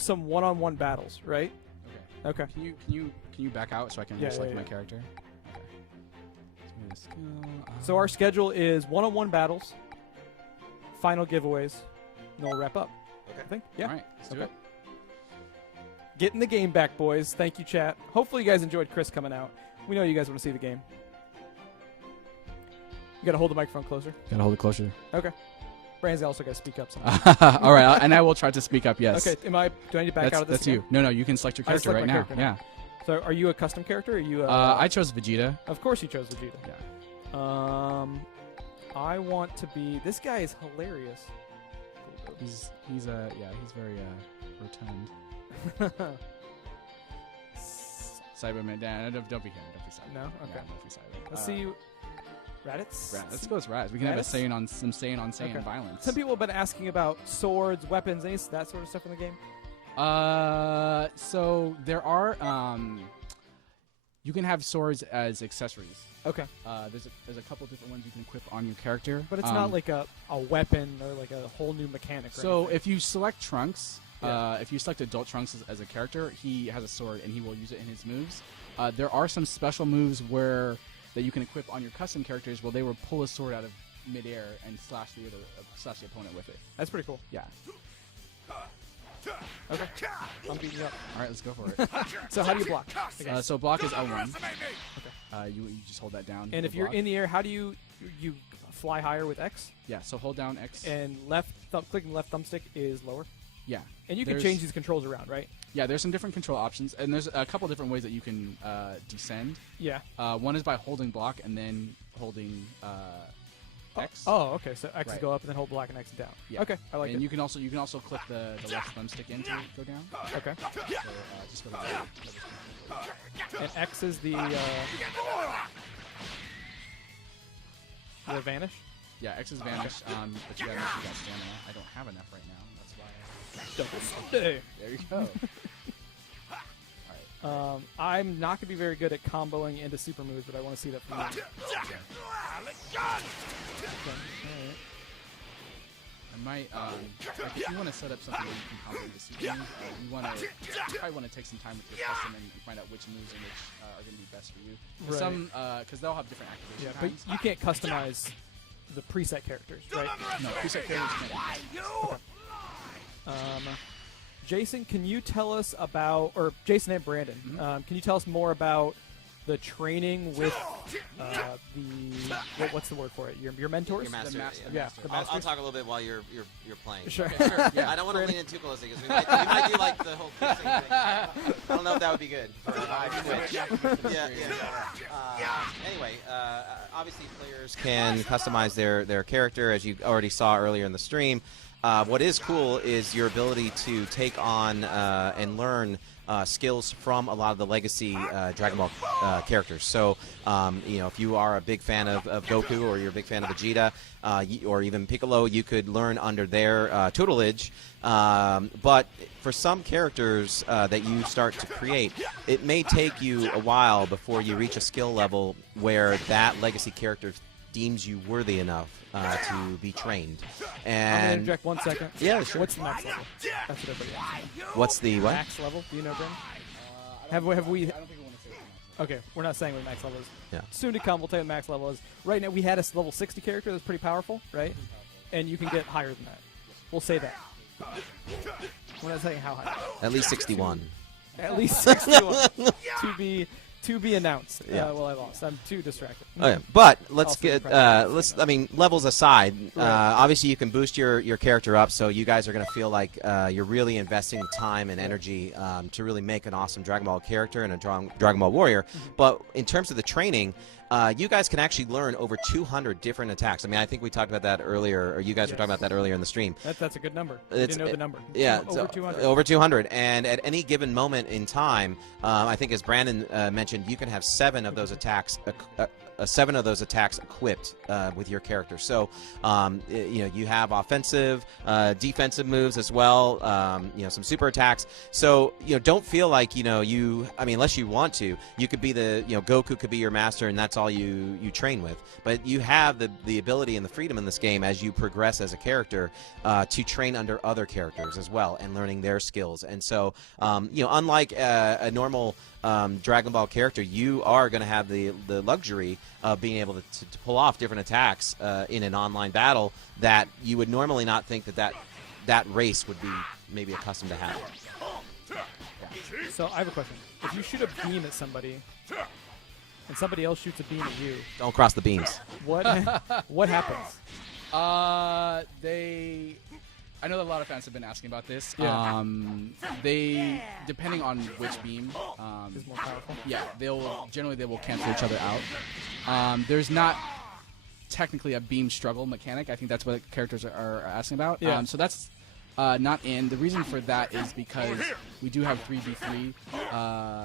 some one-on-one battles, right? Okay. Okay. Can you back out so I can select my character? Okay. So our schedule is one-on-one battles, final giveaways, and then we'll wrap up. Okay. I think. Yeah. All right. Let's do it. Getting the game back, boys. Thank you, chat. Hopefully you guys enjoyed Chris coming out. We know you guys want to see the game. You got to hold the microphone closer. Gotta hold it closer. Okay. Brand's also got to speak up. All right, and I will try to speak up. Yes. Okay. Do I need to back out of this? That's you. No, you can select your character right now. Yeah. So, are you a custom character? Or are you? I chose Vegeta. Of course, you chose Vegeta. Yeah. I want to be. This guy is hilarious. He's very rotund. Cyberman, don't be him. Don't be Cyberman. No. Okay. Yeah, don't be Cyberman. Let's see. Raditz? Let's go with Raditz. We can have some Saiyan on Saiyan violence. Some people have been asking about swords, weapons, that sort of stuff in the game. So there are you can have swords as accessories. Okay. There's a couple different ones you can equip on your character. But it's not like a weapon or like a whole new mechanic. So if you select Trunks, if you select Adult Trunks as a character, he has a sword and he will use it in his moves. There are some special moves that you can equip on your custom characters where they will pull a sword out of midair and slash the opponent with it. That's pretty cool. Yeah. Okay. I'm beating you up. All right, let's go for it. So how do you block? So block is L1. Okay. You just hold that down. And if you're in the air, how do you fly higher with X? Yeah. So hold down X. And clicking left thumbstick is lower. Yeah. And you can change these controls around, right? Yeah, there's some different control options, and there's a couple different ways that you can descend. Yeah. One is by holding block and then holding X. Oh, okay. So X is go up and then hold block and X down. Yeah. Okay, I like it. And you can also click the left thumbstick in to go down. Okay. So, just go to and X is the vanish. Yeah, X is vanish. But you gotta make sure you got stamina. I don't have enough right now. That's why. Double Sunday. There you go. All right. I'm not gonna be very good at comboing into super moves, but I want to see that from you. Okay. I might, like if you want to set up something where you can combo into super moves, you probably want to take some time with your custom and find out which moves and which are going to be best for you. Right. Because they'll have different activation times. But you can't customize the preset characters, right? No, preset characters can't. Okay. Jason, can you tell us about, or Jason and Brandon, can you tell us more about the training with what's the word for it? Your mentors? Your master, yeah. I'll talk a little bit while you're playing. Sure. Okay, sure. Yeah. I don't want to lean in too closely because we might do like the whole thing. I don't know if that would be good for live Twitch. Anyway, obviously players can customize their character, as you already saw earlier in the stream. What is cool is your ability to take on and learn skills from a lot of the legacy Dragon Ball characters. So, if you are a big fan of Goku, or you're a big fan of Vegeta, or even Piccolo, you could learn under their tutelage. But for some characters that you start to create, it may take you a while before you reach a skill level where that legacy character deems you worthy enough to be trained. And I'm going to interject 1 second. Yeah, sure. What's the max level? That's what everybody wants. What's the what? Max level? Do you know, Brandon? Have we? I don't think we want to say that. Okay, we're not saying what max level is. Yeah. Soon to come, we'll tell you what max level is. Right now, we had a level 60 character that's pretty powerful, right? And you can get higher than that. We'll say that. We're not saying how high. At least 61. At least 61. To be announced. Yeah. Well, I lost. I'm too distracted. Okay. But let's get levels aside. Right. Obviously, you can boost your character up, so you guys are going to feel like you're really investing time and energy to really make an awesome Dragon Ball character and a Dragon Ball warrior. But in terms of the training, you guys can actually learn over 200 different attacks. I mean, I think we talked about that earlier, or you guys were talking about that earlier in the stream. That's a good number. I didn't know the number. Yeah, over 200. Over 200. And at any given moment in time, I think as Brandon mentioned, you can have 7 of those attacks. 7 of those attacks equipped with your character. So, you have offensive, defensive moves as well. Some super attacks. So, don't feel like unless you want to, you could be Goku could be your master, and that's all all you train with. But you have the ability and the freedom in this game as you progress as a character to train under other characters as well and learning their skills. And so, unlike a normal Dragon Ball character, you are going to have the luxury of being able to pull off different attacks in an online battle that you would normally not think that race would be maybe accustomed to having. So I have a question. If you shoot a beam at somebody and somebody else shoots a beam at you, Don't cross the beams. what happens? I know that a lot of fans have been asking about this. Yeah. They, depending on which beam, Is more powerful. yeah, they will cancel each other out. There's not technically a beam struggle mechanic. I think that's what characters are asking about. Yeah. So that's not in. The reason for that is because we do have 3v3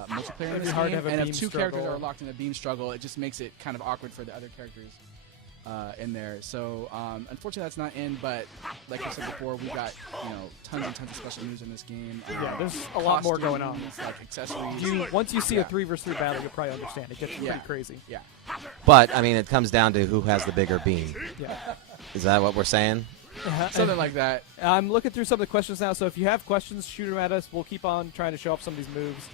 multiplayer in this hard to game, have a and beam if two struggle. characters are locked in a beam struggle, it just makes it kind of awkward for the other characters in there. So unfortunately, that's not in. But like I said before, we got tons and tons of special moves in this game. Yeah, there's a lot more going on. costumes, like accessories. Once you see a Yeah. 3v3 battle, you'll probably understand. It gets pretty crazy. Yeah. But, I mean, it comes down to who has the bigger beam. Yeah. Is that what we're saying? Something like that. I'm looking through some of the questions now, so if you have questions, shoot them at us. We'll keep on trying to show off some of these moves.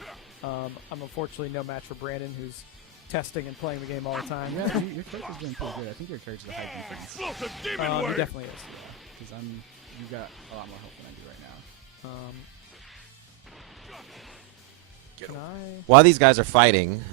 I'm unfortunately no match for Brandon, who's testing and playing the game all the time. Yeah, your character's doing pretty good. I think your character's a high defense. He definitely is. Because you got a lot more help than I do right now. Can I? While these guys are fighting,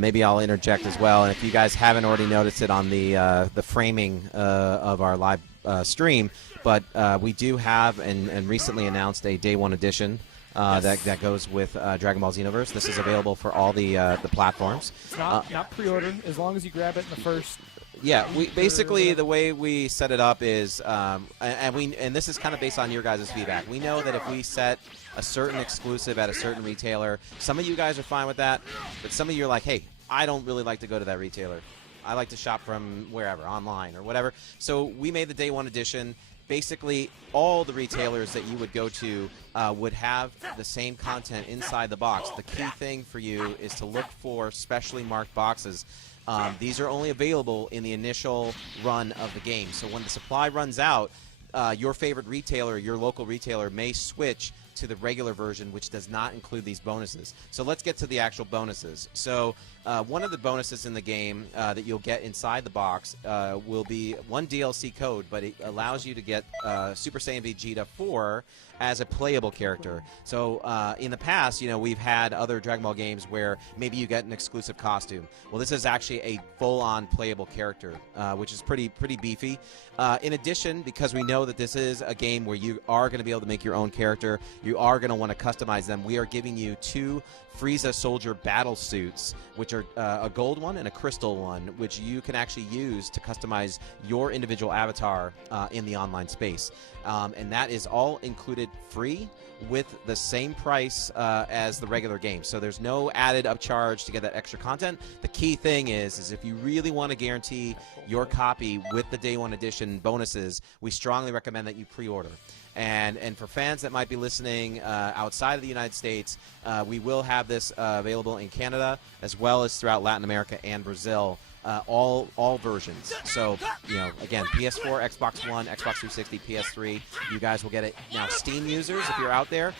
maybe I'll interject as well. And if you guys haven't already noticed it on the framing of our live stream, but we do have and recently announced a Day 1 edition that goes with Dragon Ball Xenoverse. This is available for all the platforms. It's not pre-order, as long as you grab it in the first. Yeah, we basically the way we set it up is, and this is kind of based on your guys' feedback. We know that if we set a certain exclusive at a certain retailer, some of you guys are fine with that, but some of you are like, hey, I don't really like to go to that retailer. I like to shop from wherever, online or whatever. So we made the Day 1 edition. Basically, all the retailers that you would go to would have the same content inside the box. The key thing for you is to look for specially marked boxes. These are only available in the initial run of the game. So when the supply runs out, your favorite retailer, your local retailer, may switch to the regular version, which does not include these bonuses. So let's get to the actual bonuses. So one of the bonuses in the game that you'll get inside the box will be one DLC code, but it allows you to get Super Saiyan Vegeta 4 as a playable character. So in the past, we've had other Dragon Ball games where maybe you get an exclusive costume. Well, this is actually a full-on playable character, which is pretty beefy. In addition, because we know that this is a game where you are going to be able to make your own character, you are going to want to customize them, we are giving you 2 Frieza Soldier battle suits, which are a gold one and a crystal one, which you can actually use to customize your individual avatar in the online space. And that is all included free with the same price as the regular game. So there's no added upcharge to get that extra content. The key thing is if you really want to guarantee your copy with the Day 1 edition bonuses, we strongly recommend that you pre-order. And for fans that might be listening outside of the United States, we will have this available in Canada as well as throughout Latin America and Brazil. All versions. So, again, PS4, Xbox One, Xbox 360, PS3, you guys will get it. Now, Steam users, if you're out there,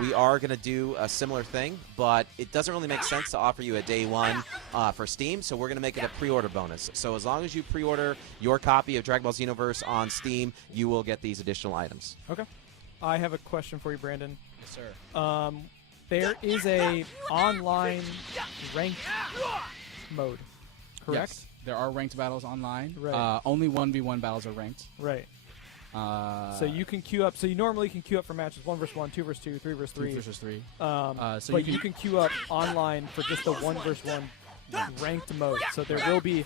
we are going to do a similar thing, but it doesn't really make sense to offer you a Day 1 for Steam, so we're going to make it a pre-order bonus. So as long as you pre-order your copy of Dragon Ball Xenoverse on Steam, you will get these additional items. Okay. I have a question for you, Brandon. Yes, sir. There is a online ranked mode. Correct? Yes, there are ranked battles online. Right. Only 1v1 battles are ranked. Right. So you can queue up. So you normally can queue up for matches 1 versus 1, 2 versus 2, 3 versus 3. 2 versus 3. So but you can queue up online for just the 1 versus 1 ranked mode. So there will be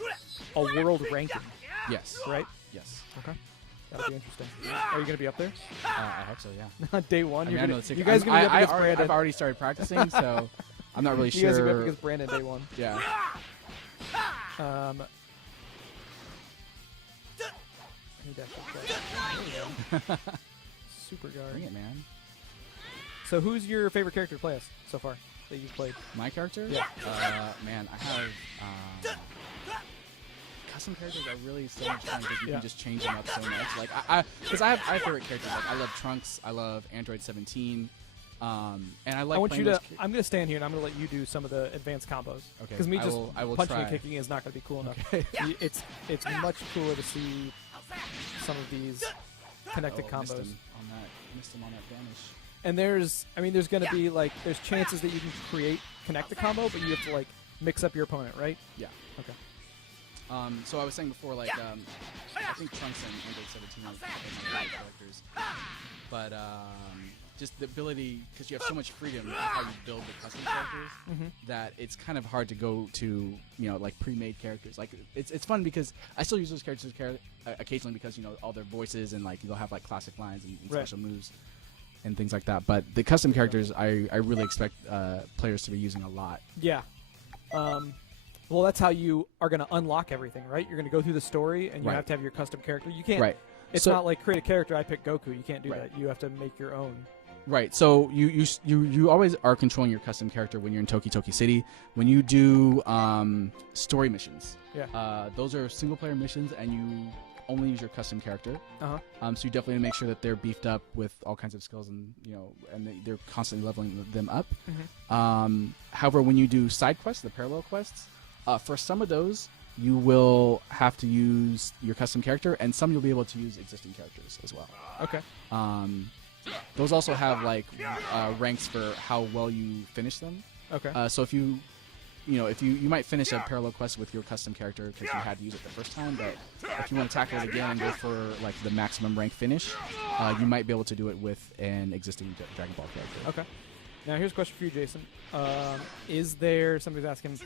a world ranking. Yes. Right? Yes. Okay. That'll be interesting. Are you going to be up there? I hope so, yeah. Day 1? I mean, I know the you guys going to be up against Brandon. I've already started practicing, so I'm not really you sure. You guys are going to be up against Brandon Day 1. Yeah. I need that for Super guard. Bring it, man. So who's your favorite character to play as so far that you've played? My character? Yeah. Man, I have custom characters are really so much fun because you can just change them up so much. Like because I have favorite characters. Like I love Trunks, I love Android 17, and I like. I want playing you to. those I'm going to stand here and I'm going to let you do some of the advanced combos. Okay. Because me I will punching try. and kicking is not going to be cool enough. Okay. It's much cooler to see some of these connected combos. Missed him on that vanish. And there's going to be like there's chances that you can create connect a combo, but you have to like mix up your opponent, right? Yeah. Okay. So I was saying before, like, I think Trunks and Android 17 are my favorite characters. But just the ability, because you have so much freedom in how you build the custom characters, that it's kind of hard to go to, like pre-made characters. Like, it's fun because I still use those characters occasionally because, all their voices and, like, they'll have, like, classic lines and special moves and things like that. But the custom characters, I really expect players to be using a lot. Yeah. Well, that's how you are going to unlock everything, right? You're going to go through the story, and you have to have your custom character. You can't. Right. It's not like create a character. I pick Goku. You can't do Right. that. You have to make your own. Right. So you always are controlling your custom character when you're in Toki Toki City. When you do story missions, those are single player missions, and you only use your custom character. So you definitely make sure that they're beefed up with all kinds of skills, and and they're constantly leveling them up. However, when you do side quests, the parallel quests, for some of those you will have to use your custom character, and some you'll be able to use existing characters as well. Okay. Those also have like ranks for how well you finish them. Okay. So if you might finish a parallel quest with your custom character because you had to use it the first time, but if you want to tackle it again and go for like the maximum rank finish, you might be able to do it with an existing Dragon Ball character. Okay. Now here's a question for you, Jason. Is there somebody's asking?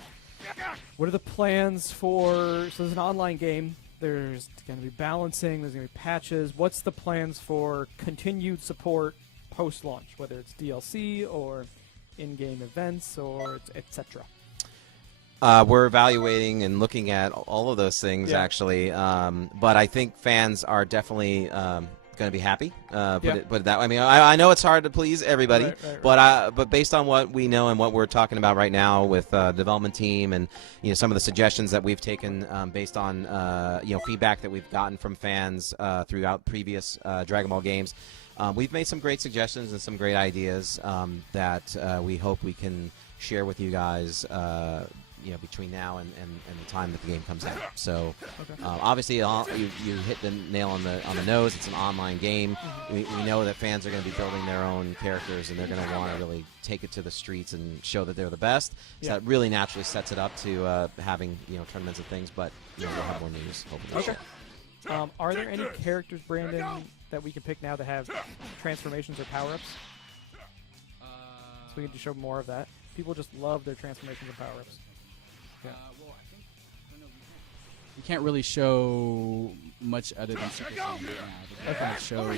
What are the plans for? So there's an online game. There's going to be balancing. There's going to be patches. What's the plans for continued support post-launch, whether it's DLC or in-game events or etc.? We're evaluating and looking at all of those things, actually. But I think fans are definitely going to be happy. Put it that way. I mean, I know it's hard to please everybody, but based on what we know and what we're talking about right now with the development team and some of the suggestions that we've taken based on feedback that we've gotten from fans throughout previous Dragon Ball games, we've made some great suggestions and some great ideas that we hope we can share with you guys. Between now and the time that the game comes out. So, obviously, you hit the nail on the nose. It's an online game. We know that fans are going to be building their own characters, and they're going to want to really take it to the streets and show that they're the best. So that really naturally sets it up to having tournaments and things. But we'll have more news hopefully. Okay. Are there any characters, Brandon, that we can pick now that have transformations or power-ups? So we can just show more of that. People just love their transformations and power-ups. Well, I don't know, we can't really show much other than Super Saiyan right now. Show,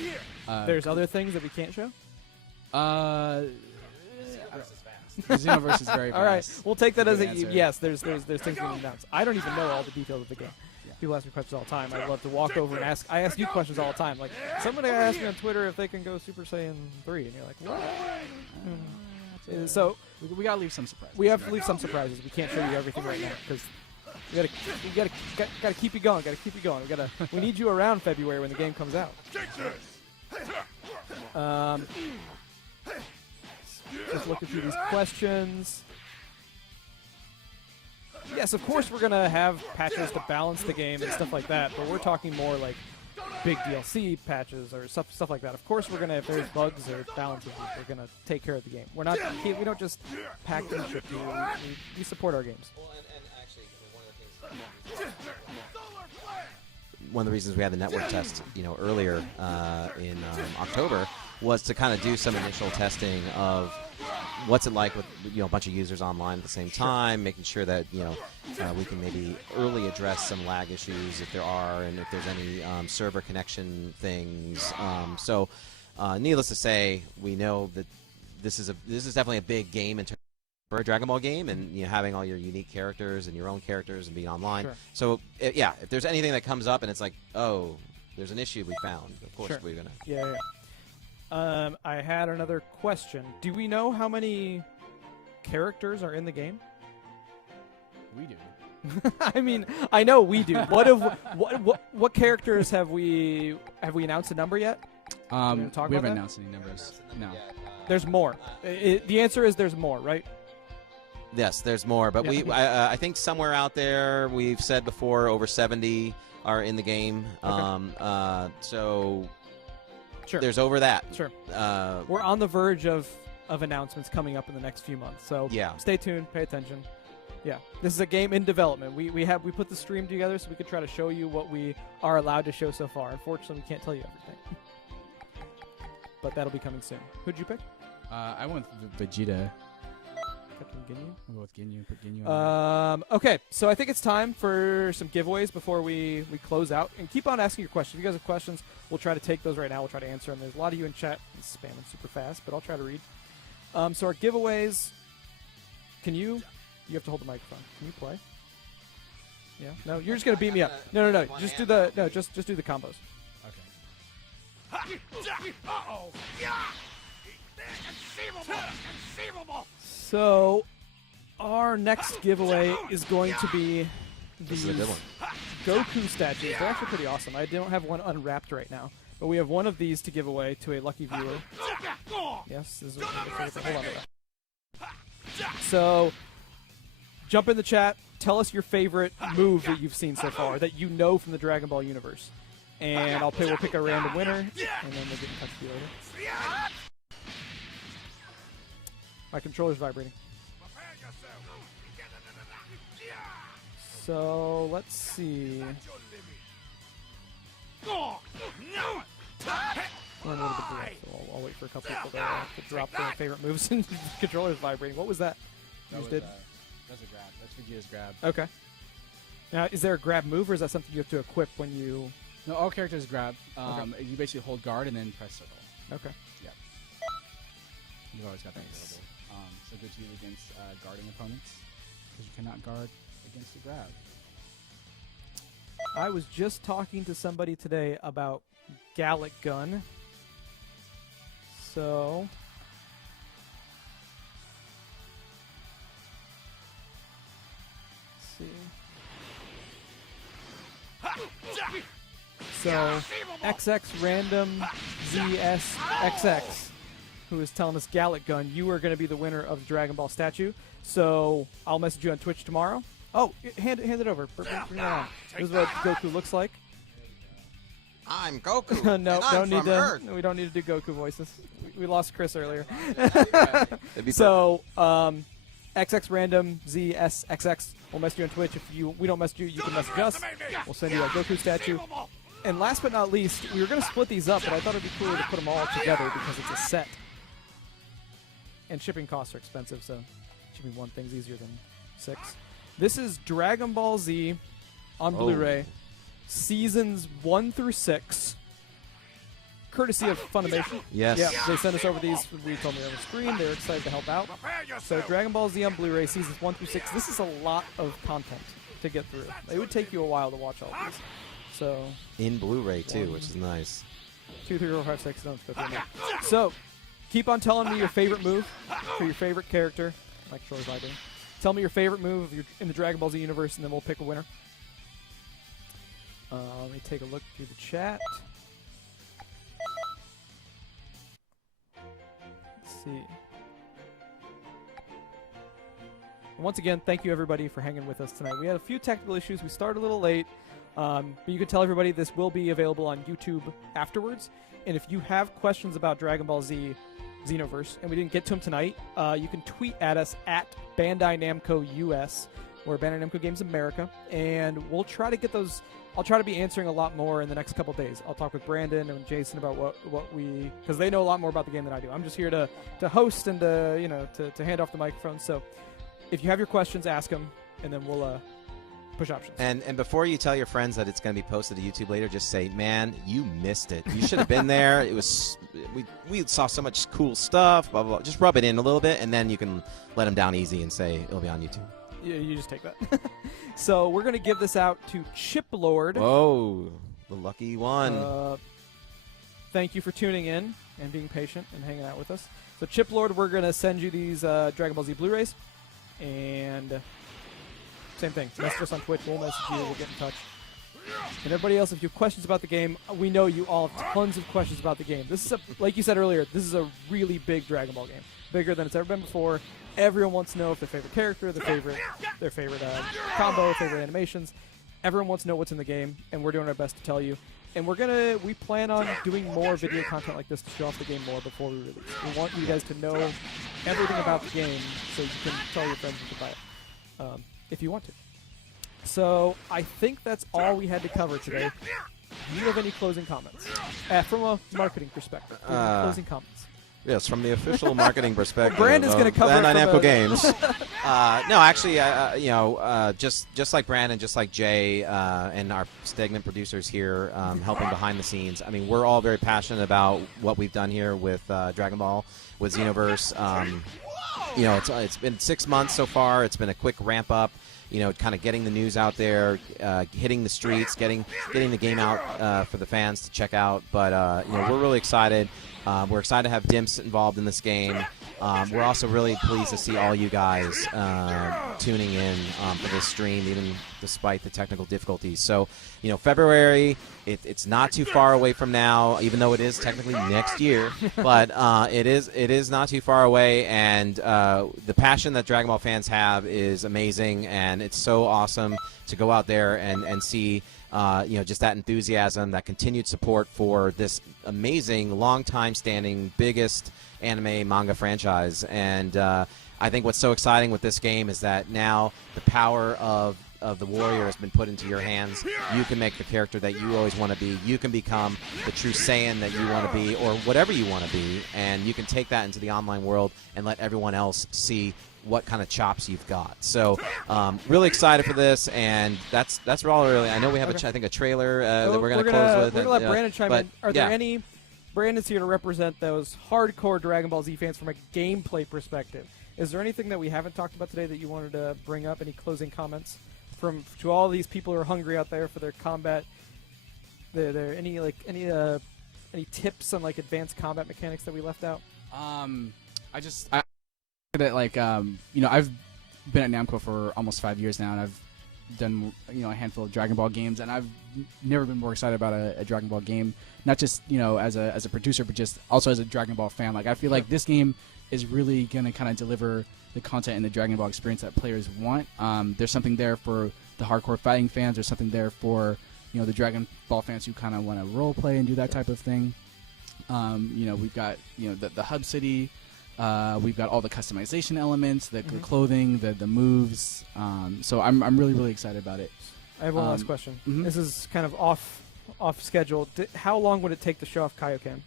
there's other things that we can't show? The Xenoverse is very fast. All right, we'll take that as a answer. yes. There's things we can announce. I don't even know all the details of the game. People ask me questions all the time. I love to walk over and ask. I ask you questions all the time. Like somebody asked me on Twitter if they can go Super Saiyan 3, and you're like, what? So we gotta leave some surprises. We have to leave some surprises. We can't show you everything right now because we gotta keep you going. Gotta keep you going. We need you around February when the game comes out. Just looking through these questions. Yes, of course we're gonna have patches to balance the game and stuff like that, but we're talking more like big DLC patches or stuff like that. Of course we're gonna, if there's bugs or balances, we're gonna take care of the game. We don't just pack and ship you. We support our games. Well, and actually, one of the reasons we had the network test, earlier in October, was to kind of do some initial testing of what's it like with a bunch of users online at the same time, making sure that we can maybe early address some lag issues if there are, and if there's any server connection things. So, needless to say, we know that this is definitely a big game in terms for a Dragon Ball game, and having all your unique characters and your own characters and being online. Sure. So, if there's anything that comes up and it's like, oh, there's an issue we found, of course we're gonna. Yeah. I had another question. Do we know how many characters are in the game? We do. I mean, I know we do. What characters have we announced a number yet? We talk about haven't that? announced any numbers. No. There's more. The answer is there's more, right? Yes, there's more, but Yeah. I think somewhere out there we've said before over 70 are in the game. Okay. So Sure. there's over that. Sure. Uh, We're on the verge of announcements coming up in the next few months. So Yeah. stay tuned, pay attention. Yeah, this is a game in development. We put the stream together so we could try to show you what we are allowed to show so far. Unfortunately, we can't tell you everything, but that'll be coming soon. Who'd you pick? I went with Vegeta. Captain Ginyu. I'll go with Ginyu. Put Ginyu on Okay, so I think it's time for some giveaways before we close out. And keep on asking your questions. If you guys have questions, we'll try to take those right now. We'll try to answer them. There's a lot of you in chat spamming super fast, but I'll try to read. So our giveaways, you have to hold the microphone. Can you play? Yeah? No, you're just going to beat me up. No. Just do the combos. Okay. So our next giveaway is going to be This is a these good one. Goku statues. They're actually pretty awesome. I don't have one unwrapped right now, but we have one of these to give away to a lucky viewer. Yes, this is hold on to that. So jump in the chat. Tell us your favorite move that you've seen so far that you know from the Dragon Ball universe, and we'll pick a random winner, and then we'll get in touch with you later. My controller's vibrating. So let's see. I'll wait for a couple people to drop their favorite moves and controller's vibrating. What was that? You just did? That's a grab. That's Vegeta's grab. Okay. Now, is there a grab move, or is that something you have to equip when you... No, all characters grab. Okay. You basically hold guard and then press circle. Okay. Yeah. You've always got that available. So good to use against guarding opponents, because you cannot guard against the grab. I was just talking to somebody today about Gallic Gun. So... see. So, XX Random ZSXX, who is telling us Gallic Gun, you are going to be the winner of the Dragon Ball statue. So, I'll message you on Twitch tomorrow. Oh, hand it over. Bring it on. This is what Goku looks like. I'm Goku. No, and I'm don't need from to. Earth. We don't need to do Goku voices. We lost Chris earlier. That'd be So, XX Random ZSXX will message you on Twitch. If we don't message you, you can message us. We'll send you a Goku statue. And last but not least, we were going to split these up, but I thought it'd be cooler to put them all together because it's a set. And shipping costs are expensive, so shipping one thing's easier than 6. This is Dragon Ball Z on Blu-ray, seasons 1 through 6, courtesy of Funimation. Yes. Yeah, they sent us over these. We told me on the screen. They were excited to help out. So Dragon Ball Z on Blu-ray, seasons 1 through 6. This is a lot of content to get through. It would take you a while to watch all of these. So In Blu-ray, too, which is nice. 2, 3, 4, 5, 6. Don't go through them. So keep on telling me your favorite move for your favorite character. My controller's vibrating. Tell me your favorite move in the Dragon Ball Z universe, and then we'll pick a winner. Let me take a look through the chat. Let's see. And once again, thank you everybody for hanging with us tonight. We had a few technical issues. We started a little late, but you can tell everybody this will be available on YouTube afterwards. And if you have questions about Dragon Ball Z Xenoverse, and we didn't get to them tonight, you can tweet at us at Bandai Namco US or Bandai Namco Games America, and we'll try to get those. I'll try to be answering a lot more in the next couple days. I'll talk with Brandon and Jason about what we, because they know a lot more about the game than I do. I'm just here to host and to hand off the microphone. So if you have your questions, ask them, and then we'll push options. And before you tell your friends that it's going to be posted to YouTube later, just say, "Man, you missed it. You should have been there. It was we saw so much cool stuff." Blah blah blah. Just rub it in a little bit, and then you can let them down easy and say it'll be on YouTube. Yeah, you just take that. So we're gonna give this out to Chip Lord. Oh, the lucky one. Thank you for tuning in and being patient and hanging out with us. So Chip Lord, we're gonna send you these Dragon Ball Z Blu-rays, and same thing. Message us on Twitch. We'll message you. We'll get in touch. And everybody else, if you have questions about the game, we know you all have tons of questions about the game. This is, like you said earlier, this is a really big Dragon Ball game. Bigger than it's ever been before. Everyone wants to know if their favorite character, their favorite combo, favorite animations. Everyone wants to know what's in the game, and we're doing our best to tell you. And we plan on doing more video content like this to show off the game more before we release. We want you guys to know everything about the game so you can tell your friends you can buy it if you want to. So I think that's all we had to cover today. Do you have any closing comments? From a marketing perspective, closing comments. Yes, from the official marketing perspective. Brandon's going to cover Bandai it Namco Games. No, actually, just like Brandon, just like Jay, and our stagnant producers here helping behind the scenes. I mean, we're all very passionate about what we've done here with Dragon Ball, with Xenoverse. It's been 6 months so far. It's been a quick ramp up. Kind of getting the news out there, hitting the streets, getting the game out for the fans to check out. But we're really excited. We're excited to have Dimps involved in this game. We're also really pleased to see all you guys tuning in for this stream, even despite the technical difficulties. So, February, it's not too far away from now, even though it is technically next year. But it is not too far away, and the passion that Dragon Ball fans have is amazing, and it's so awesome to go out there and see just that enthusiasm, that continued support for this amazing, long-time standing, biggest anime manga franchise. And I think what's so exciting with this game is that now the power of the warrior has been put into your hands. You can make the character that you always want to be. You can become the true Saiyan that you want to be, or whatever you want to be, and you can take that into the online world and let everyone else see what kind of chops you've got. So really excited for this, and that's all really. I know we have I think a trailer that we're going to close with. We're going to let Brandon chime in. Are there yeah. any... Brandon's here to represent those hardcore Dragon Ball Z fans from a gameplay perspective. Is there anything that we haven't talked about today that you wanted to bring up? Any closing comments to all these people who are hungry out there for their combat? Any tips on advanced combat mechanics that we left out? I that I've been at Namco for almost 5 years now, and I've done a handful of Dragon Ball games, and I've never been more excited about a Dragon Ball game. Not just as a producer, but just also as a Dragon Ball fan. I feel like this game is really gonna kind of deliver the content and the Dragon Ball experience that players want. There's something there for the hardcore fighting fans. There's something there for the Dragon Ball fans who kind of want to role play and do that type of thing. We've got the hub city. We've got all the customization elements, the clothing, the moves. So I'm really excited about it. I have one last question. Mm-hmm. This is kind of off schedule. How long would it take to show off Kaioken?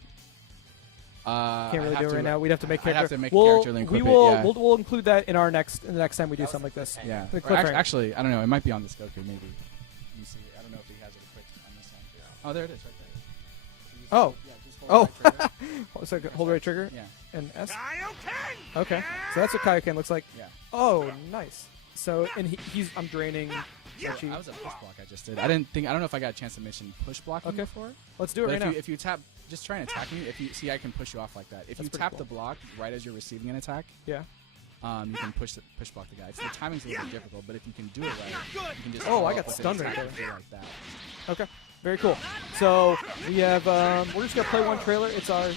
Can't really do it right now. We'd have to make character. I'd have to make character link. We'll include that in the next time we do something like this. Yeah. Actually, I don't know. It might be on the Goku maybe. Let me see. I don't know if he has it equipped on this one. Yeah. Oh, there it is, right there. Oh. Yeah, just hold right trigger. So hold right trigger. Yeah. And S. Okay. So that's what Kaioken looks like. Yeah. Oh, nice. So I'm draining. That was a push block I just did. I don't know if I got a chance to mention push blocking before. Let's do it right now. If you tap, just try and attack me. If you see, I can push you off like that. If you tap the block right as you're receiving an attack, yeah, you can push block the guy. So the timing's a little bit difficult, but if you can do it right, you can just. Oh, I got stunned right there. Like that. Okay, very cool. So we have we're just gonna play one trailer. It's our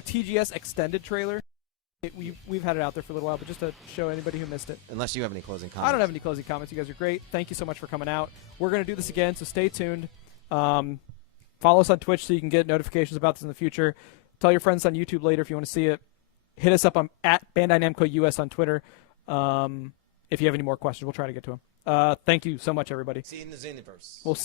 TGS extended trailer. We've had it out there for a little while, but just to show anybody who missed it. Unless you have any closing comments. I don't have any closing comments. You guys are great. Thank you so much for coming out. We're going to do this again, so stay tuned. Follow us on Twitch so you can get notifications about this in the future. Tell your friends on YouTube later if you want to see it. Hit us up at Bandai Namco US on Twitter. If you have any more questions, we'll try to get to them. Thank you so much, everybody. See you in the Xenoverse. We'll